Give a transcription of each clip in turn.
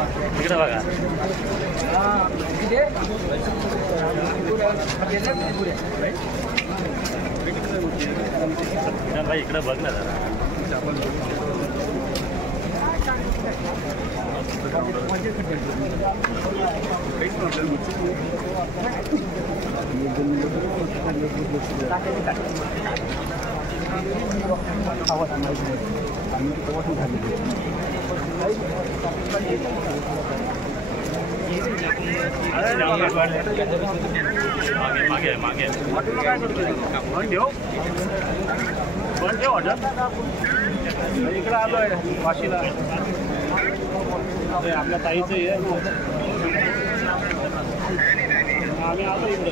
इकडे बघा भाई इकडे बघ ना जरा मागे मागे ऑर्डर इकडे आलोय वाशीला आपल्या ताईचं आहे आम्ही आलो इकडे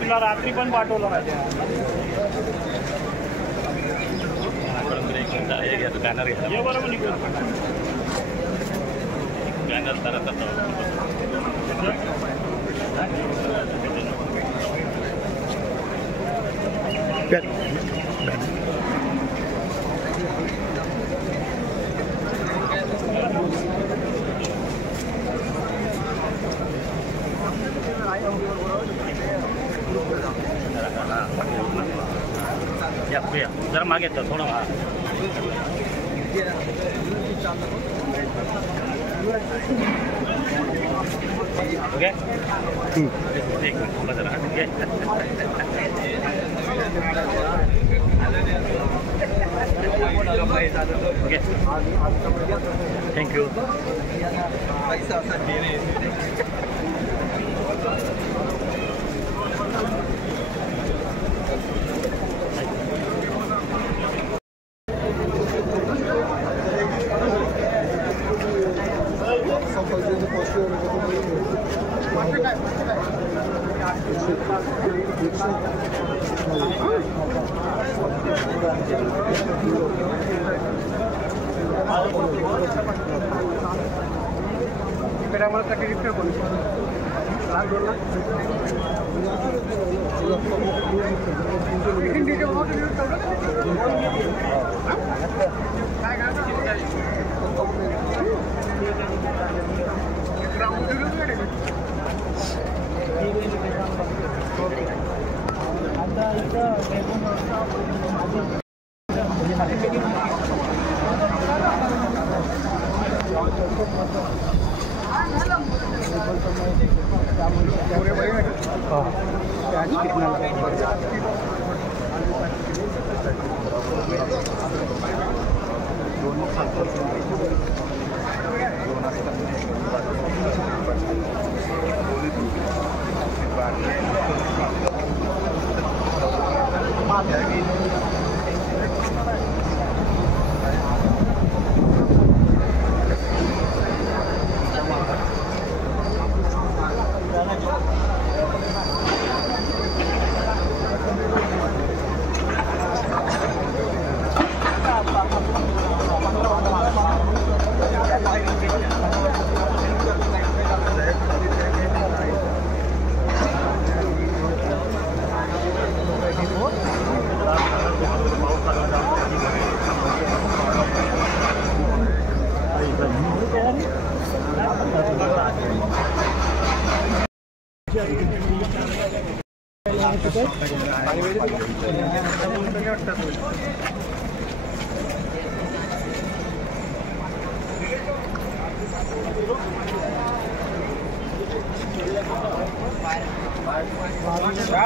तुला रात्री पण पाठवलं माझ्या बॅनर घ्या बरोबर निघून बॅनर तरत जरा मागे येतो थोडं ओके एक मिनिट थोडं जरा ओके थँक्यू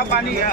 पानी घ्या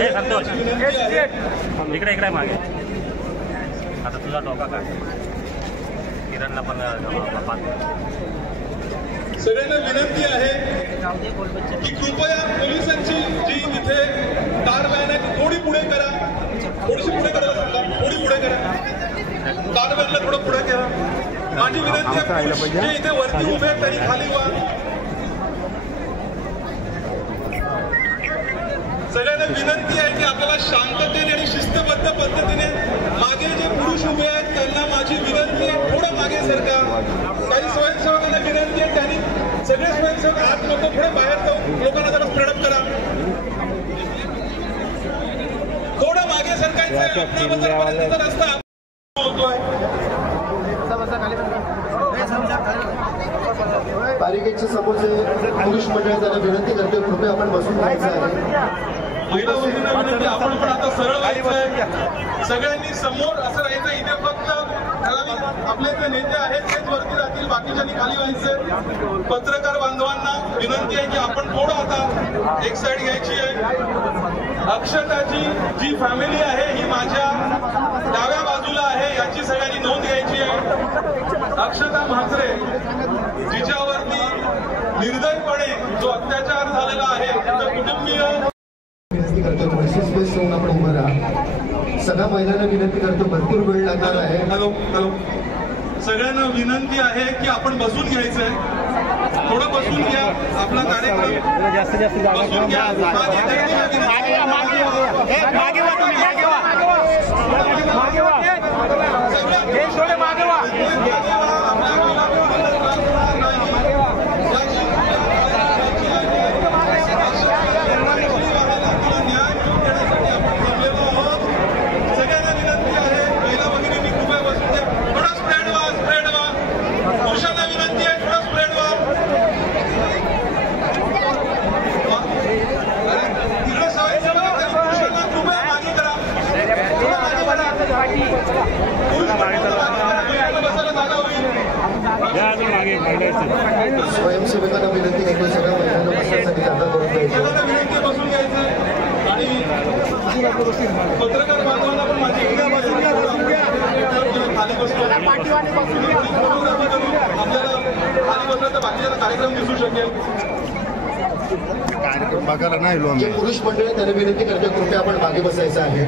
हे संतोष इकडे इकडे मागे आता तुझा डोका काय किरणला पण सगळ्यांना विनंती आहे की कृपया पोलिसांची जी तिथे कार व्हॅन आहे थोडी पुढे करा, थोडीशी पुढे करायला सांगा, थोडी पुढे करा, कार व्हॅनला थोडं पुढे करा. माझी विनंती आहे जे इथे वरती उभे आहेत त्यांनी खाली व्हा. सगळ्यांना विनंती आहे की आपल्याला शांततेने आणि शिस्तबद्ध पद्धतीने मागे जे पुरुष उभे आहेत त्यांना माझी विनंती आहे थोडं मागे सरका. काही स्वयंसेवकांना विनंती आहे त्यांनी सगळे स्वयंसेवक आत नको थोडे बाहेर जाऊन लोकांना जरा स्प्रेडअप करा. थोडं मागे सरकायचं आपल्यापर्यंतचा रस्ता होतोय. बॅरिकेडच्या समोरचे पुरुष मंडळ त्यांना विनंती करते कृपया आपण बसून राहायचं आहे. महिला वर्गांना विनंती आपण पण आता सरळ व्हायचं आहे. सगळ्यांनी समोर असं राहायचं. इथे फक्त ठराविक आपले जे नेते आहेत तेच वरती राहतील, बाकीच्यांनी खाली व्हायचं. पत्रकार बांधवांना विनंती आहे की आपण थोडं आता एक साईड घ्यायची आहे. अक्षताची जी फॅमिली आहे ही माझ्या डाव्या बाजूला आहे याची सगळ्यांनी नोंद घ्यायची आहे. अक्षता म्हात्रे जिच्यावरती निर्दयपणे जो अत्याचार झालेला आहे त्याचं कुटुंबीय विनंती करतो थोडीशी स्पेस ठेवून आपण उभं राहा. सगळ्या महिलांना विनंती करतो भरपूर वेळ लागणार आहे. हॅलो सगळ्यांना विनंती आहे की आपण बसून घ्यायचंय. थोडं बसून घ्या. आपला कार्यक्रम जास्तीत जास्त बसून घ्या. स्वयंसेवकांना विनंती करतो सगळ्या महिलांना बसण्यासाठी जागा करून विनंती बसून घ्यायचं आणि पत्रकार बांधवांना पण माझी खाली बसतो आपल्याला खाली बसलं तर बाकीचा कार्यक्रम दिसू शकेल. कार्यक्रम बघायला नाही. जे पुरुष मंडळ त्यांना विनंती करतो कृपया आपण मागे बसायचं आहे.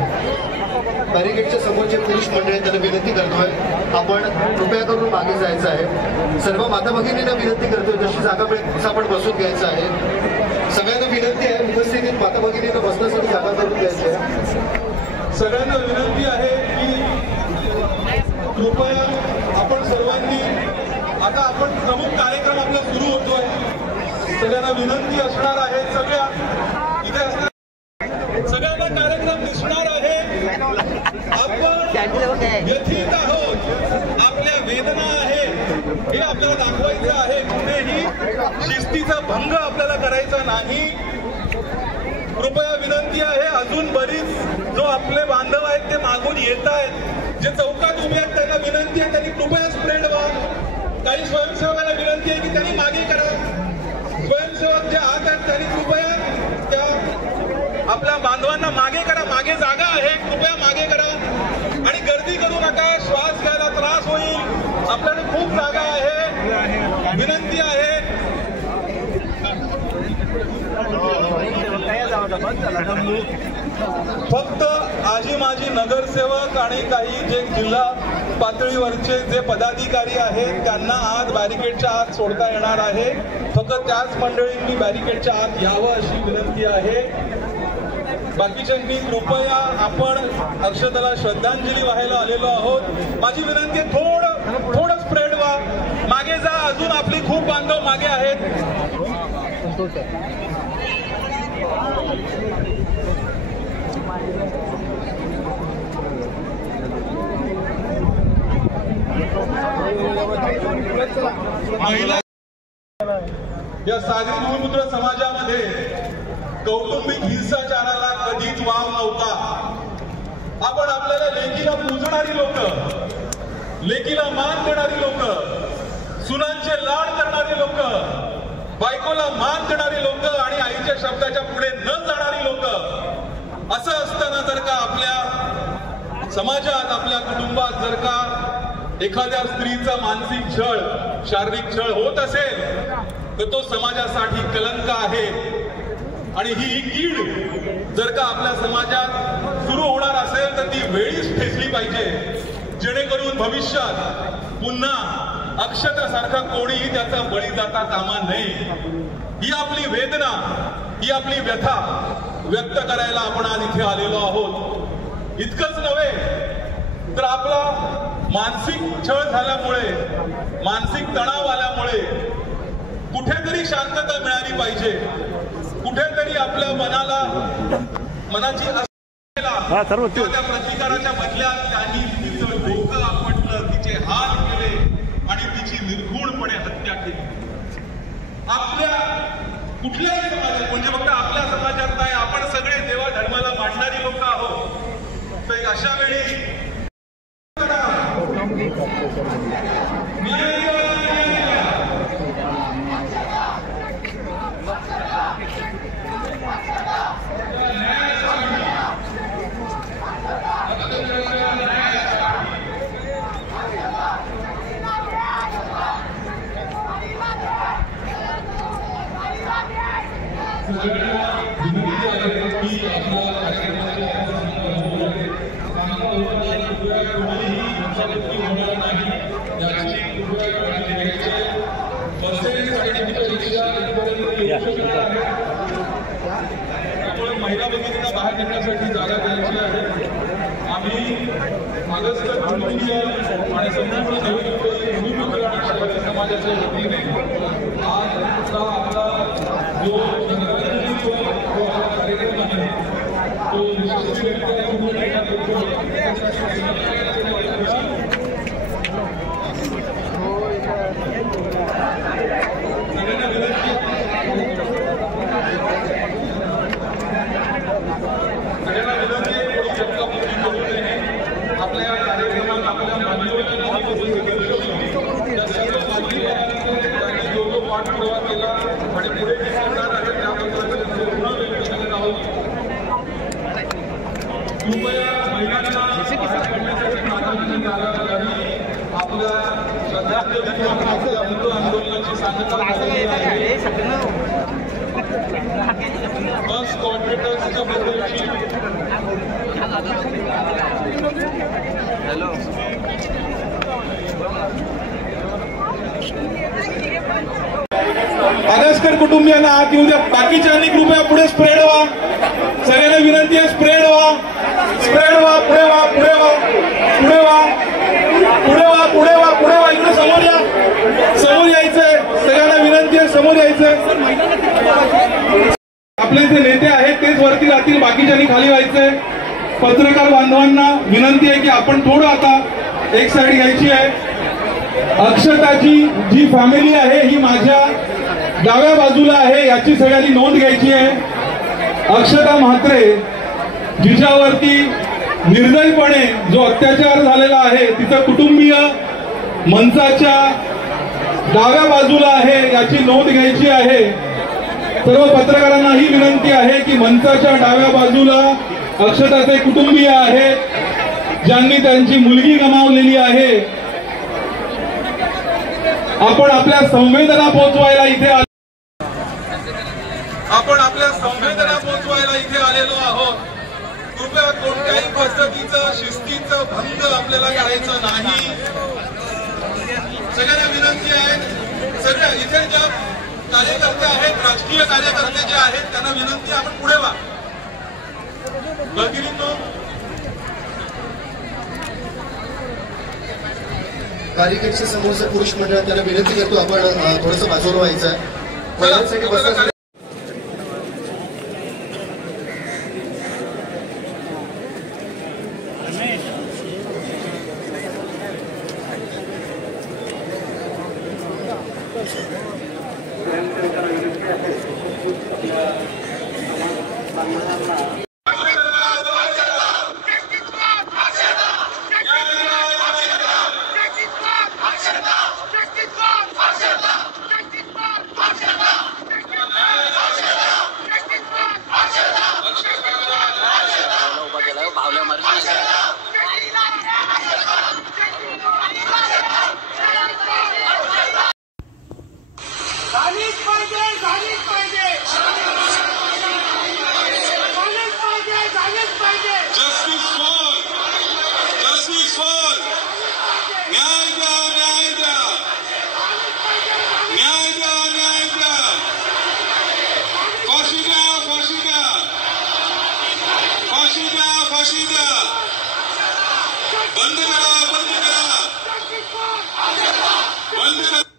बॅरिकेडच्या समोर जे पुरुष मंडळ त्यांना विनंती करतोय आपण कृपया करून मागे जायचं आहे. सर्व माता भगिनींना विनंती करतोय जशी जागा मिळेल तसं आपण बसून घ्यायचं आहे. सगळ्यांना विनंती आहे उपस्थितीत माता भगिनींना बसण्यासाठी जागा करून द्यायची आहे. सगळ्यांना विनंती आहे की कृपया आपण सर्वांनी आता आपण प्रमुख कार्यक्रम आपला सुरू होतोय. सगळ्यांना विनंती असणार आहे सगळ्या इथे असणार सगळ्यांना कार्यक्रम दिसणार आहे. आपण व्यथित आहोत. आपल्या वेदना आहे हे आपल्याला दाखवायचं आहे. कुठेही शिस्तीचा भंग आपल्याला करायचा नाही. कृपया विनंती आहे. अजून बरीच जो आपले बांधव आहेत ते मागून येत आहेत. जे चौकात उभे आहेत त्यांना विनंती आहे त्यांनी कृपया स्प्रेड व्हा. काही स्वयंसेवकांना विनंती आहे की त्यांनी मागे करा. स्वयंसेवक जे आत आहेत त्यांनी कृपया त्या आपल्या बांधवांना मागे करा. मागे जागा आहे कृपया मागे करा आणि गर्दी करू नका. श्वास घ्यायला त्रास होईल. आपल्याला खूप जागा आहे. विनंती आहे. फक्त आजी माजी नगरसेवक आणि काही जे जिल्हा पातळीवरचे जे पदाधिकारी आहेत त्यांना आत बॅरिकेडच्या आत सोडता येणार आहे. फक्त त्याच मंडळींनी बॅरिकेडच्या आत यावं अशी विनंती आहे. बाकीच्यांनी कृपया आपण अक्षताला श्रद्धांजली वाहायला आलेलो आहोत. माझी विनंती आहे थोडं स्प्रेड व्हा. मागे जा. अजून आपली खूप बांधव मागे आहेत. महिला या सागरी भूमिपुत्र समाजामध्ये कौटुंबिक हिंसाचाराला कधीच वाव नव्हता. आपण आपल्याला लेकीला पूजणारी लोक, लेकीला मान देणारी लोक, सुनांचे लाड करणारी लोक, बायकोला मान देणारी लोक आणि आईच्या शब्दाच्या पुढे न जाणारी लोक असं असताना जर का आपल्या समाजात, आपल्या कुटुंबात जर का एखाद्या स्त्रीचा मानसिक छळ, शारीरिक छळ होत असेल तर तो समाजासाठी कलंक आहे. आणि ही कीड जर का आपल्या समाजात सुरू होणार असेल तर ती वेळीच ठेचली पाहिजे, जेणेकरून भविष्यात पुन्हा अक्षतासारखा कोणीही त्याचा बळी जाता कामा नये. ही आपली वेदना, ही आपली व्यथा व्यक्त करायला आपण आज इथे आलेलो आहोत. इतकंच नव्हे तर आपला मानसिक छळ झाल्यामुळे, मानसिक तणाव आल्यामुळे कुठेतरी शांतता मिळाली पाहिजे. कुठेतरी आपल्या मनाची त्या प्रतिकाराच्या बदल्यात त्यांनी तिचं डोकं आपटलं, तिचे हात केले आणि तिची निर्घृणपणे हत्या केली. आपल्या कुठल्याही समाजात, म्हणजे फक्त आपल्या समाजात नाही, आपण सगळे देवा धर्माला मानणारी लोक आहोत. तर अशा वेळी महिला भगिनींना बाहेर निघण्यासाठी जागा द्यायची आहे. आम्ही मागासवर्गीय आणि संपूर्ण नवीन आणि समाजाच्या वतीने आज आपला जो कार्यक्रम आहे तो आपल्या कार्यक्रमात आपल्या जो पाठपुरावा केला आणि पुढे करणार आहे त्याबद्दल पुन्हा व्यक्त करत आहोत. कृपया महिलांना प्राधान्य जागा द्यावी. आपल्या हिंदू आंदोलनाची सांगता बस कॉन्ट्रॅक्टर्सच्या बद्दलची मागासकर कुटुंबियांना आत येऊ द्या. बाकीच्यांनी कृपया पुढे स्प्रेड व्हा. सगळ्यांना विनंती आहे, स्प्रेड व्हा, स्प्रेड व्हा, पुढे व्हा, पुढे व्हा, पुढे व्हा, पुढे व्हा, पुढे व्हा, पुढे व्हा. इकडे समोर या, समोर यायचंय. सगळ्यांना विनंती आहे, समोर यायचंय. आपले जे नेते आहेत तेच वरती राहतील, बाकीच्यांनी खाली व्हायचंय. पत्रकार बांधवांना विनंती आहे की आपण थोडं आता एक साईड घ्यायची आहे. अक्षताची जी फॅमिली आहे ही माझ्या डाव्या बाजूला आहे, याची सगळ्यांनी नोंद घ्यायची आहे. अक्षता म्हात्रे जिच्यावरती निर्दयीपणे जो अत्याचार झालेला आहे, तिचं कुटुंबीय मंचाच्या डाव्या बाजूला आहे, याची नोंद घ्यायची आहे. सर्व पत्रकारांना ही विनंती आहे की मंचाच्या डाव्या बाजूला अक्षताचे कुटुंबीय आहेत, ज्यांनी त्यांची मुलगी गमावलेली आहे. आपण आपल्या संवेदना पोहोचवायला इथे आलेलो आहोत. कृपया कोणत्याही पद्धतीचं शिस्तीचं भंग आपल्याला करायचं नाही. सगळ्यांना विनंती आहे, सगळ्या इथे ज्या कार्यकर्ते आहेत, राजकीय कार्यकर्ते जे आहेत, त्यांना विनंती आपण पुढे व्हा. भगिनींनो, कार्यकर्ते समोरचं पुरुष मंडळ त्यांना विनंती करतो आपण थोडंसं बाजूला व्हायचं आहे. फाशी द्या, फाशी द्या. बंद करा, बंद करा, बंद करा.